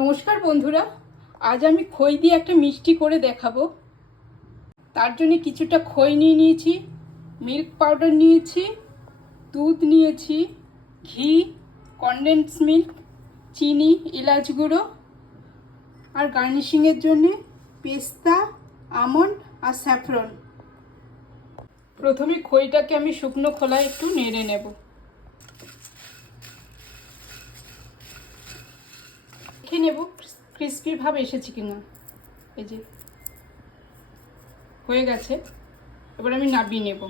নমস্কার বন্ধুরা, আজ আমি খই দিয়ে একটা মিষ্টি করে দেখাবো। তার জন্য কিছুটা খই নিয়ে নিয়েছি, মিল্ক পাউডার নিয়েছি, দুধ নিয়েছি, ঘি, কনডেন্স মিল্ক, চিনি, এলাচ গুঁড়ো আর গার্নিশিংয়ের জন্য পেস্তা, আমন্ড আর স্যাফরন। প্রথমে খইটাকে আমি শুকনো খোলায় একটু নেড়ে নেব। দেখে নেব ক্রিস্পি ভাব এসেছে কিনা। এই যে হয়ে গেছে, এবার আমি নাবিয়ে নেব।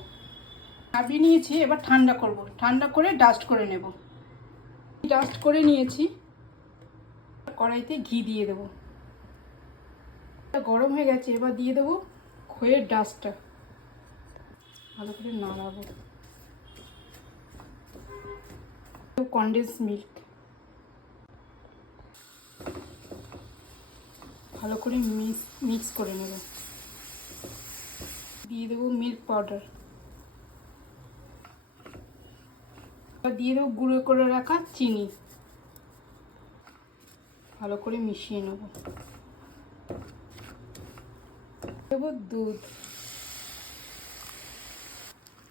নাবিয়ে নিয়েছি, এবার ঠান্ডা করব। ঠান্ডা করে ডাস্ট করে নেব। ডাস্ট করে নিয়েছি, কড়াইতে ঘি দিয়ে দেবো। গরম হয়ে গেছে, এবার দিয়ে দেবো খইয়ের ডাস্টটা। ভালো করে নাড়াবো। কনডেন্স মিল্ক ভালো করে মিক্স করে নেব। দিয়ে দেবো মিল্ক পাউডার, দিয়ে দেবো গুঁড়ো করে রাখা চিনি। ভালো করে মিশিয়ে নেব। দেবো দুধ,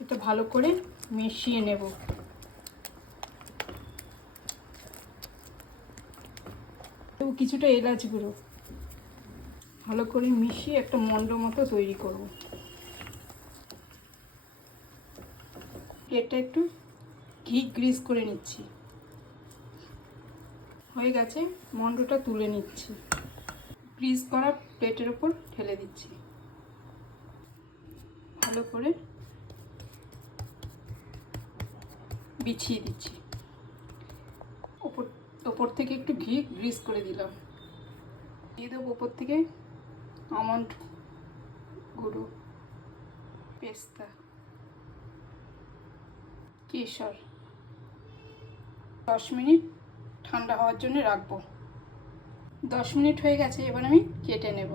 এটা ভালো করে মিশিয়ে নেব। দেবো কিছুটা এলাচ গুঁড়ো। ভালো করে মিশিয়ে একটা মন্ড মতো তৈরি করব। এটা একটু ঘি গ্রিস করে নিচ্ছি। হয়ে গেছে, মন্ডটা তুলে নিচ্ছি। গ্রিস করা প্লেটের ওপর ঢেলে দিচ্ছি। ভালো করে বিছিয়ে দিচ্ছি। ওপর থেকে একটু ঘি গ্রিস করে দিলাম। দিয়ে দেবো ওপর থেকে আমন্ড গুঁড়ো, পেস্তা, কেশর। 10 মিনিট ঠান্ডা হওয়ার জন্য রাখবো। 10 মিনিট হয়ে গেছে, এবার আমি কেটে নেব।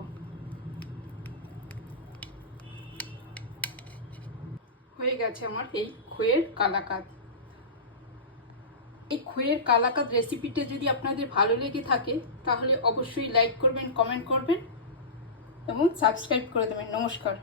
হয়ে গেছে আমার এই খইয়ের কালাকাঁদ। এই খইয়ের কালাকাঁদ রেসিপিটা যদি আপনাদের ভালো লেগে থাকে তাহলে অবশ্যই লাইক করবেন, কমেন্ট করবেন এবং সাবস্ক্রাইব করে দেবেন। নমস্কার।